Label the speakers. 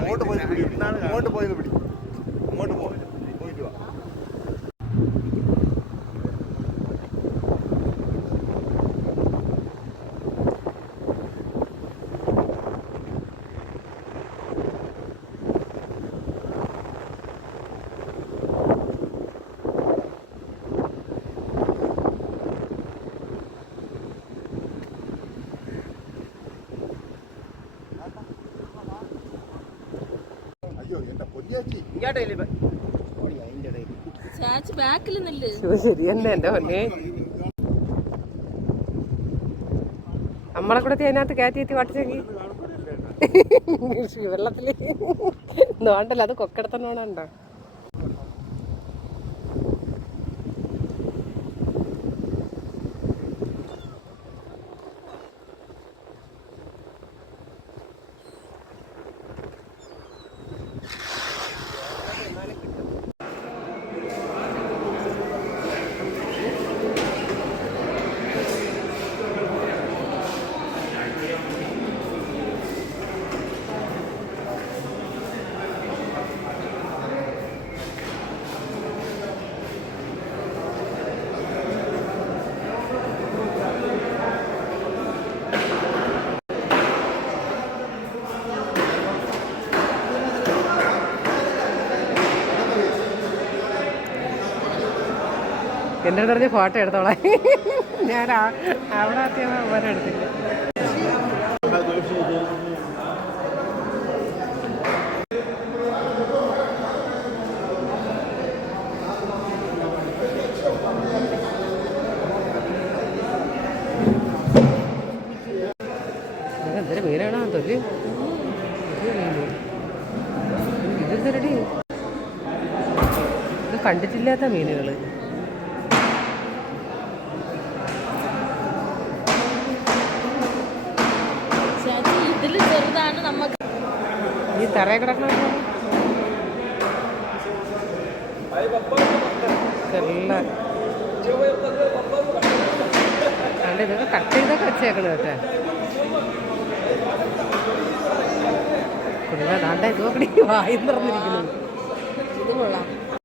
Speaker 1: അങ്ങോട്ട് പോയി പിടി. അങ്ങോട്ട് പോയി പിടി. അങ്ങോട്ട് പോ. അയ്യോ എന്റെ പൊന്നിയാച്ചി.
Speaker 2: ചാച്ചി ബാക്കിൽ നിന്നില്ലേ
Speaker 3: ശരി തന്നെ എന്റെ പൊന്നെ. നമ്മളെ കൂടെ അതിനകത്ത് കയറ്റി എത്തി വട്ടിച്ചെങ്കിൽ വെള്ളത്തിൽ നോണ്ടല്ലോ അത് കൊക്കെടുത്തന്നോണുണ്ടോ എന്റെ അടുത്ത് പറഞ്ഞ് ഫോട്ടോ എടുത്തോളാം. ഞാൻ അവിടെ അത്യാവശ്യം അവരെ എടുത്തില്ല. ഇത് കണ്ടിട്ടില്ലാത്ത മീനുകൾ ഈ തറയെ കിടക്കണ അല്ല ഇതൊക്കെ കട്ട് ചെയ്തൊക്കെ വെച്ചേക്കണ കേട്ടോ. കുടുംബ ദാണ്ട ഇതൊക്കെ വായി നിറഞ്ഞിരിക്കുന്നു
Speaker 2: ഇത് കൊള്ളാം.